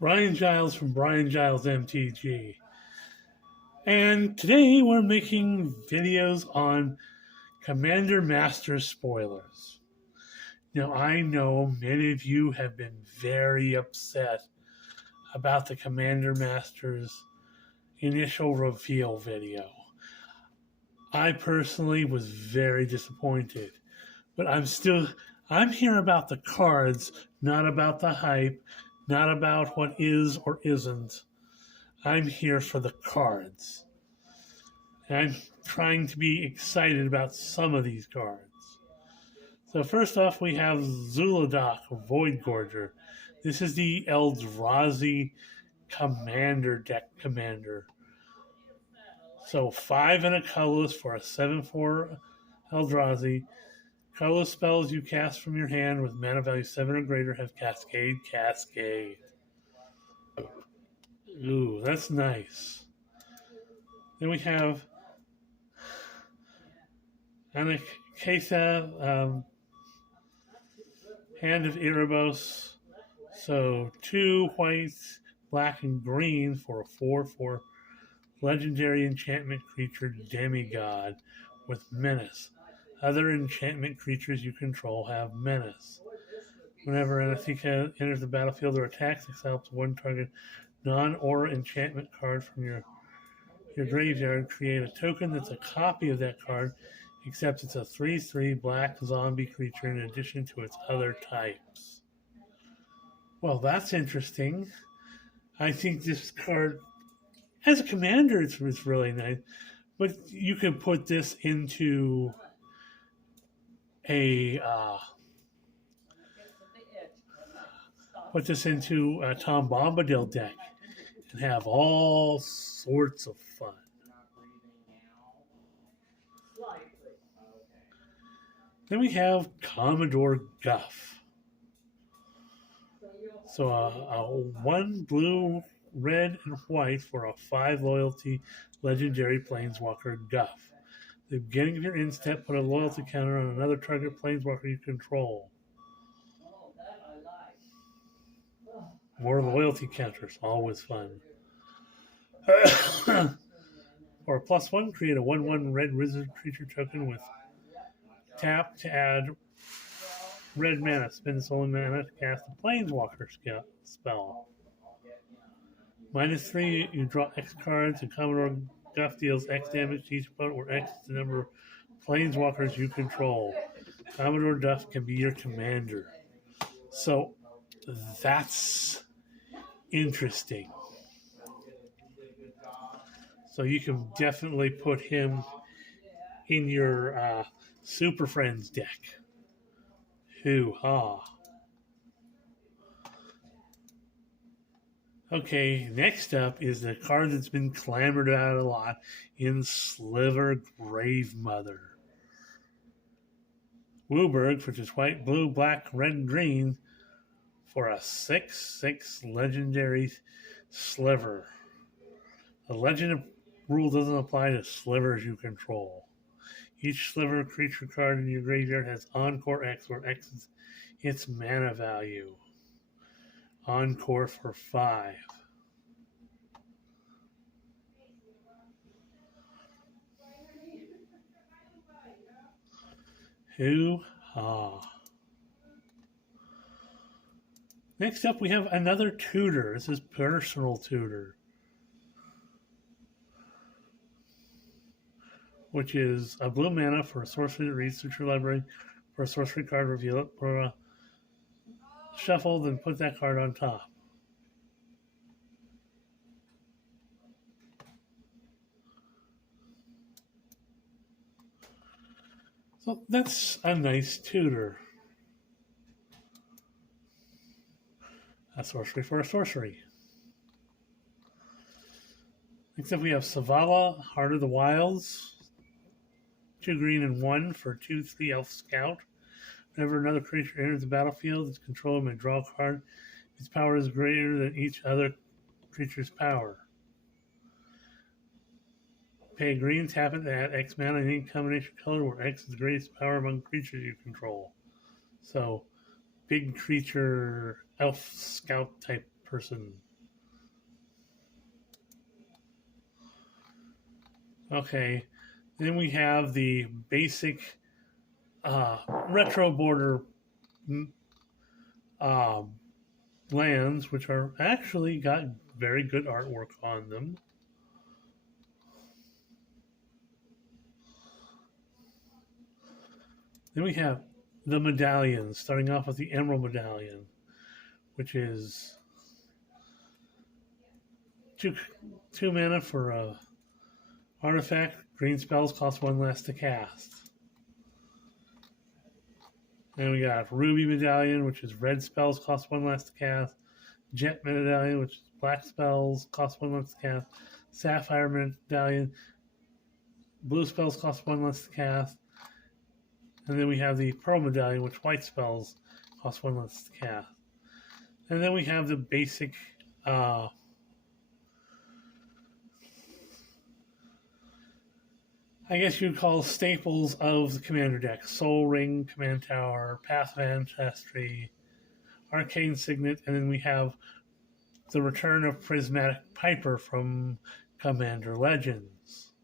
Brian Giles from Brian Giles MTG. And today we're making videos on Commander Master spoilers. Now, I know many of you have been very upset about the Commander Master's initial reveal video. I personally was very disappointed, but I'm here about the cards, not about the hype, not about what is or isn't. I'm here for the cards. And I'm trying to be excited about some of these cards. So first off, we have Zuladak, Voidgorger. This is the Eldrazi Commander deck commander. So 5 and a colorless for a 7/4 Eldrazi. Colorless spells you cast from your hand with mana value 7 or greater have Cascade. Ooh, that's nice. Then we have Anakesa, Hand of Erebos. So 2 whites, black, and green for a 4/4 legendary enchantment creature demigod with menace. Other enchantment creatures you control have menace. Whenever Anakesa enters the battlefield or attacks, exile one target non-aura enchantment card from your graveyard. Create a token that's a copy of that card, except it's a 3/3 black zombie creature in addition to its other types. Well, that's interesting. I think this card, as a commander, it's really nice. But you can put this into a Tom Bombadil deck and have all sorts of fun. Then we have Commodore Guff. So a 1 blue, red, and white for a 5 loyalty legendary planeswalker Guff. At the beginning of your end step, put a loyalty counter on another target planeswalker you control. More loyalty counters, always fun. For a +1, create a 1/1 red wizard creature token with tap to add red mana. Spend this only mana to cast a planeswalker spell. -3, you draw X cards, and Commodore Guff deals X damage to each opponent, where X is the number of planeswalkers you control. Commodore Guff can be your commander. So that's interesting. So you can definitely put him in your Super Friends deck. Hoo-ha. Okay, next up is the card that's been clamored out a lot in Sliver Gravemother. WUBRG, which is white, blue, black, red, and green, for a 6/6 legendary Sliver. The legend rule doesn't apply to slivers you control. Each Sliver creature card in your graveyard has Encore X, where X is its mana value. Encore for 5. Hoo-ha. Next up, we have another tutor. This is Personal Tutor, which is a blue mana for a sorcery that reads through your library. For a sorcery card, reveal it. For a shuffle, then put that card on top. So that's a nice tutor. A sorcery for a sorcery. Next up, we have Savala, Heart of the Wilds. 2 green and 1 for 2/3 Elf Scout. Whenever another creature enters the battlefield, its controller may draw a card. Its power is greater than each other creature's power. Pay green, tap it to add X mana in any combination color where X is the greatest power among creatures you control. So, big creature, elf scout type person. Okay, then we have the basic retro border um, lands, which are actually got very good artwork on them. Then we have the medallions, starting off with the Emerald Medallion, which is two two mana for a artifact. Green spells cost one less to cast. Then we got Ruby Medallion, which is red spells cost one less to cast. Jet Medallion, which is black spells cost one less to cast. Sapphire Medallion, blue spells cost one less to cast. And then we have the Pearl Medallion, which white spells cost one less to cast. And then we have the basic I guess you'd call staples of the Commander deck: Soul Ring, Command Tower, Path of Ancestry, Arcane Signet, and then we have the return of Prismatic Piper from Commander Legends.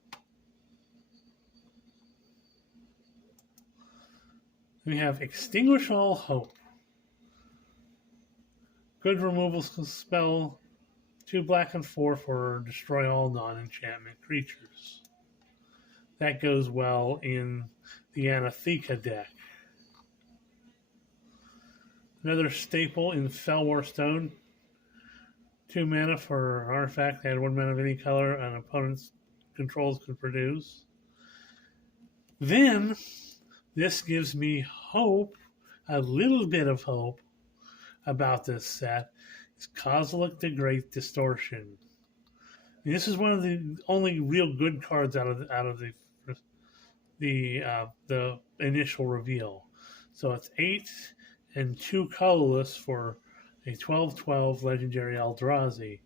We have Extinguish All Hope. Good removal spell, 2 black and 4 for destroy all non-enchantment creatures. That goes well in the Anatheka deck. Another staple in Felwar Stone. 2 mana for an artifact. Add 1 mana of any color an opponent's controls could produce. Then, this gives me hope, a little bit of hope, about this set. It's Kozilek the Great Distortion. And this is one of the only real good cards out of the initial reveal. So it's 8 and 2 colorless for a 12/12 legendary Eldrazi.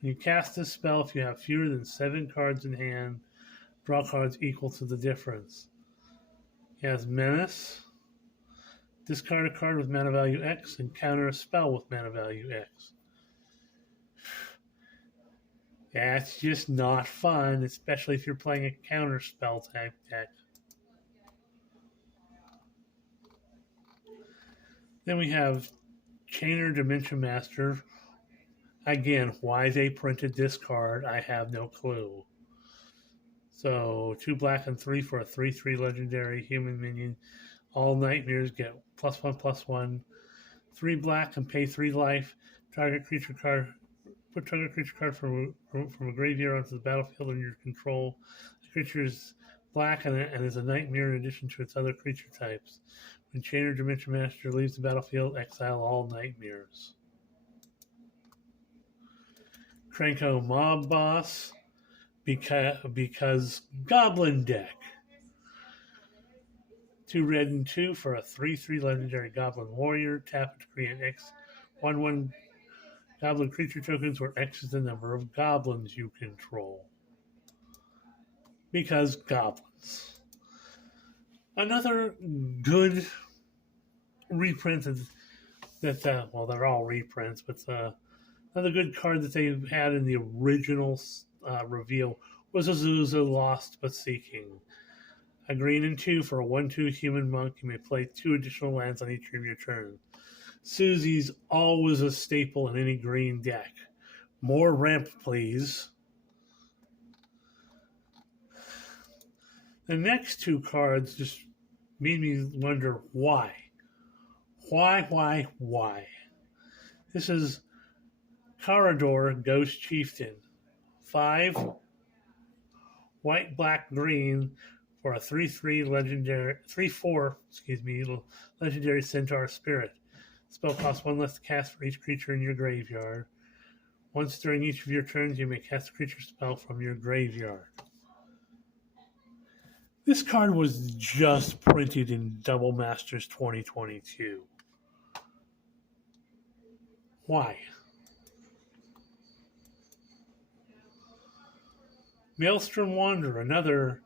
When you cast this spell, if you have fewer than 7 cards in hand, draw cards equal to the difference. It has Menace. Discard a card with mana value X and counter a spell with mana value X. That's just not fun, especially if you're playing a counter spell type deck. Then we have Chainer Dimension Master. Again, why they printed this card, I have no clue. So 2 black and 3 for a 3/3 legendary human minion. All nightmares get +1/+1. 3 black and pay 3 life. Target creature card. Put target creature card from a graveyard onto the battlefield under your control. The creature is black and is a nightmare in addition to its other creature types. When Chainer Dimension Master leaves the battlefield, exile all nightmares. Krenko Mob Boss, because Goblin deck. 2 red and 2 for a 3/3 legendary Goblin Warrior. Tap it to create X 1/1 Goblin creature tokens where X is the number of goblins you control. Because goblins. Another good reprint that well, they're all reprints, but another good card that they had in the original reveal was Azusa Lost but Seeking. A green and 2 for a 1/2 human monk. You may play 2 additional lands on each of your turn. Susie's always a staple in any green deck. More ramp, please. The next 2 cards just made me wonder why. Why? This is Corridor Ghost Chieftain. 5 white, black, green for a 3/3 legendary 3/4, legendary Centaur Spirit. Spell costs 1 less to cast for each creature in your graveyard. Once during each of your turns, you may cast a creature spell from your graveyard. This card was just printed in Double Masters 2022. Why? Maelstrom Wanderer, another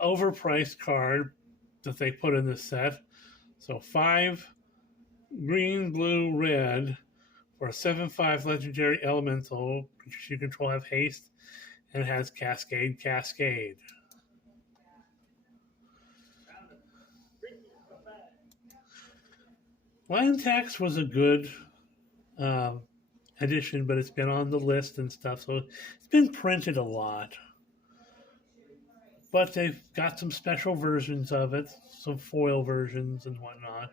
overpriced card that they put in this set. So 5 green, blue, red for a 7/5 legendary elemental. Creatures you control have haste and it has Cascade, Cascade. Lion Tax was a good edition, but it's been on the list and stuff, so it's been printed a lot. But they've got some special versions of it, some foil versions and whatnot.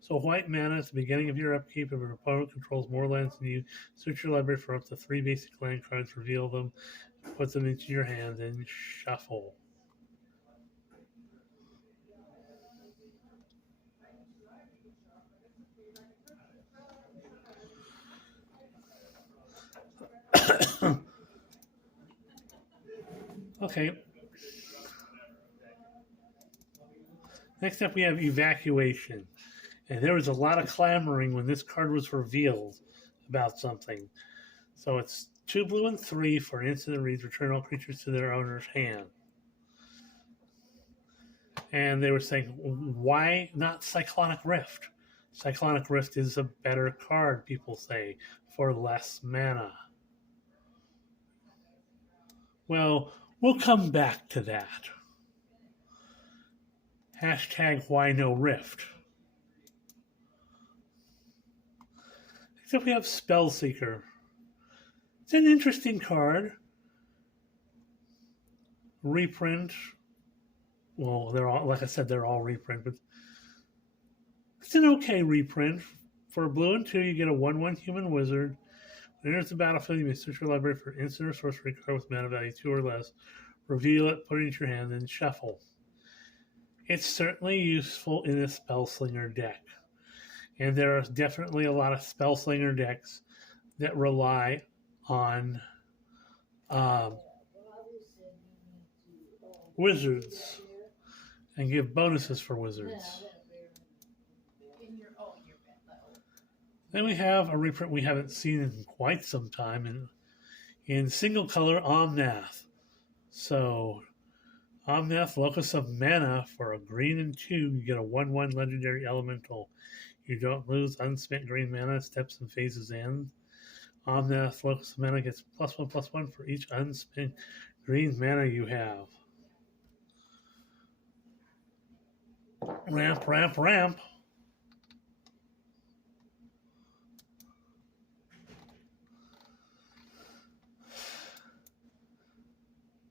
So white mana at the beginning of your upkeep, if your opponent controls more lands than you, search your library for up to 3 basic land cards, reveal them, put them into your hand, and shuffle. Okay. Next up, we have Evacuation. And there was a lot of clamoring when this card was revealed about something. So it's 2 blue and 3 for an instant that reads return all creatures to their owner's hand. And they were saying, why not Cyclonic Rift? Cyclonic Rift is a better card, people say, for less mana. Well, we'll come back to that. Hashtag why no Rift. Except we have Spellseeker. It's an interesting card. Reprint. Well, they're all, like I said, they're all reprint, but it's an okay reprint. For a blue and 2, you get a 1/1 human wizard. When it enters the battlefield, you may search your library for instant or sorcery card with mana value 2 or less. Reveal it, put it into your hand, and shuffle. It's certainly useful in a Spellslinger deck. And there are definitely a lot of Spellslinger decks that rely on wizards and give bonuses for wizards. Then we have a reprint we haven't seen in quite some time in single color Omnath. So Omnath, Locus of Mana, for a green and 2, you get a 1/1 legendary elemental. You don't lose unspent green mana, steps and phases end. Omnath, Locus of Mana gets +1/+1 for each unspent green mana you have. Ramp, ramp, ramp.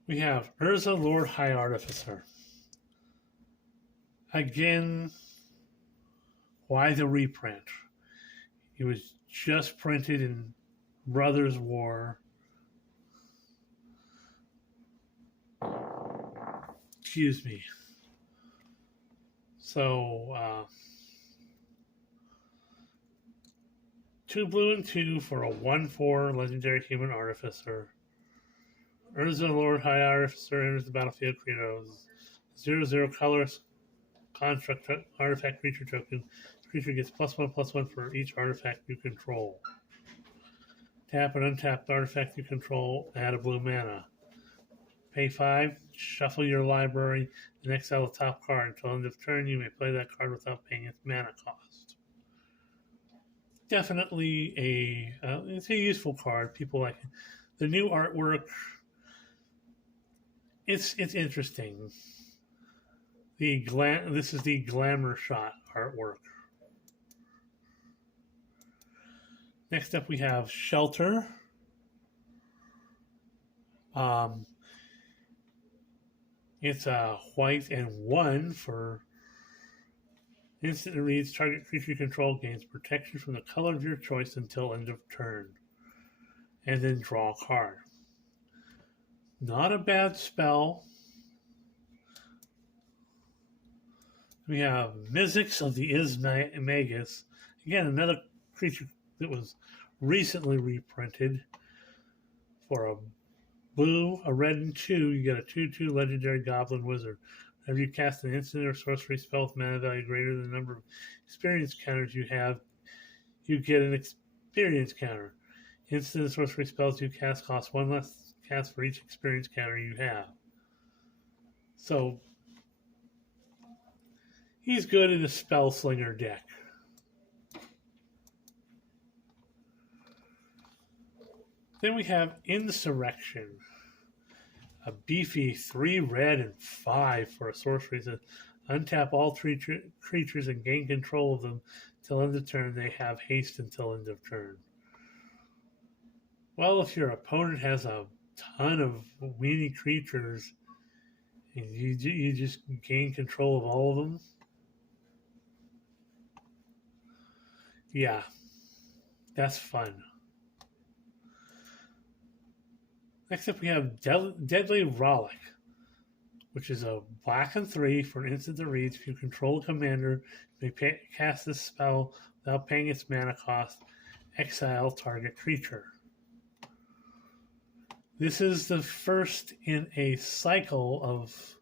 We have Urza, Lord High Artificer. Again, why the reprint? It was just printed in Brothers War. Excuse me. So, 2 blue and 2 for a 1/4 legendary human artificer. Urza, Lord High Artificer, enters the battlefield, create a 0/0 colorless construct artifact creature token. The creature gets +1/+1 for each artifact you control. Tap an untapped artifact you control, add a blue mana. Pay 5, shuffle your library, and exile the top card. Until end of turn, you may play that card without paying its mana cost. Definitely it's a useful card. People like it. The new artwork. It's interesting. This is the Glamour Shot artwork. Next up, we have Shelter. It's a white and 1 for instant reads. Target creature you control gains protection from the color of your choice until end of turn, and then draw a card. Not a bad spell. We have Mizzix of the Ismagus. Again, another creature that was recently reprinted. For a blue, a red, and 2, you get a 2/2 legendary Goblin Wizard. Whenever you cast an instant or sorcery spell with mana value greater than the number of experience counters you have, you get an experience counter. Instant and sorcery spells you cast cost 1 less cast for each experience counter you have. So he's good in a Spellslinger deck. Then we have Insurrection. a beefy 3 red and 5 for a sorcery. To untap all 3 creatures and gain control of them till end of turn. They have haste until end of turn. Well, if your opponent has a ton of weenie creatures and you just gain control of all of them, yeah, that's fun. Next up, we have Deadly Rollick, which is a black and 3 for an instant that reads. If you control a commander, you may cast this spell without paying its mana cost. Exile target creature. This is the first in a cycle of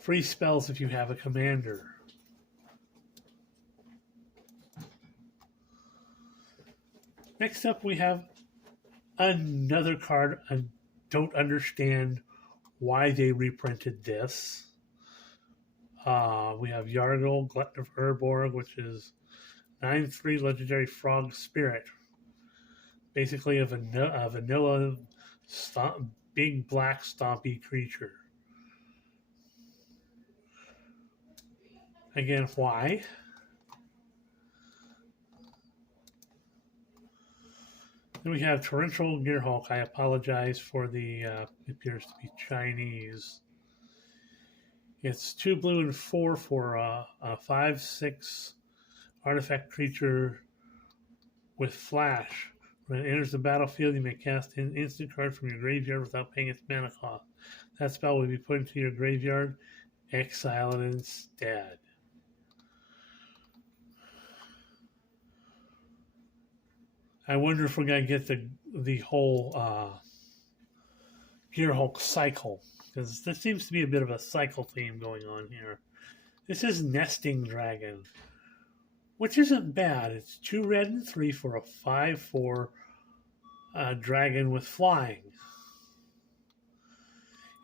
free spells if you have a commander. Next up, we have another card. I don't understand why they reprinted this. We have Yargle, Glutton of Urborg, which is 9/3 legendary frog spirit. Basically a vanilla big black stompy creature. Again, why? Then we have Torrential Gearhulk. I apologize for the, appears to be Chinese. It's 2 blue and 4 for a 5/6 artifact creature with flash. When it enters the battlefield, you may cast an instant card from your graveyard without paying its mana cost. That spell will be put into your graveyard. Exile it instead. I wonder if we're going to get the whole Gearhulk cycle, because there seems to be a bit of a cycle theme going on here. This is Nesting Dragon, which isn't bad. It's 2 red and 3 for a 5/4 dragon with flying.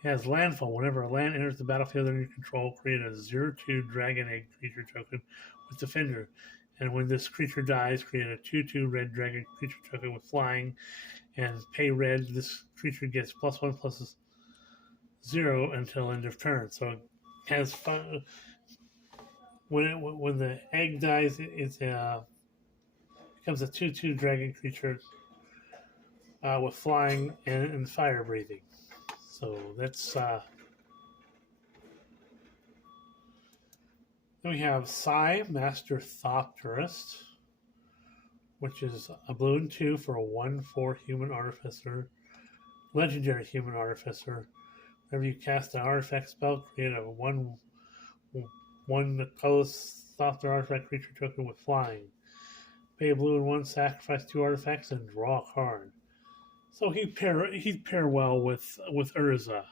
It has landfall. Whenever a land enters the battlefield under your control, create a 0/2 dragon egg creature token with defender. And when this creature dies, create a 2/2 red dragon creature token with flying and pay red. This creature gets +1/+0 until end of turn. So it has fun. When the egg dies, it becomes a 2/2 dragon creature with flying and fire breathing. So that's then we have Sai, Master Thopterist, which is a blue and 2 for a 1/4 human artificer, legendary human artificer. Whenever you cast an artifact spell, create a 1/1 colorless Thopter artifact creature token with flying. Pay a blue and 1, sacrifice 2 artifacts, and draw a card. So he'd pair well with Urza.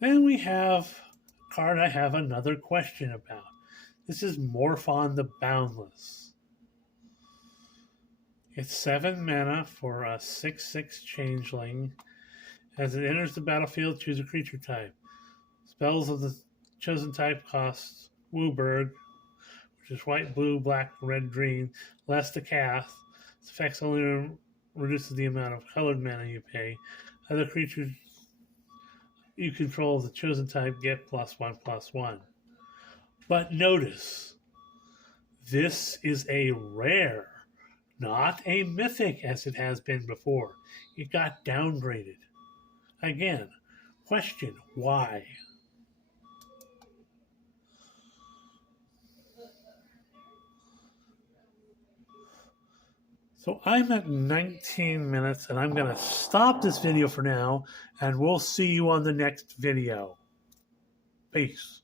Then we have a card I have another question about. This is Morphon the Boundless. It's 7 mana for a 6/6 changeling. As it enters the battlefield, choose a creature type. Spells of the chosen type cost Wooburg, which is white, blue, black, red, green, less to cast. Its effects only reduces the amount of colored mana you pay. Other creatures you control of the chosen type get +1/+1. But notice, this is a rare, not a mythic as it has been before. It got downgraded. Again, question, why? So I'm at 19 minutes, and I'm going to stop this video for now, and we'll see you on the next video. Peace.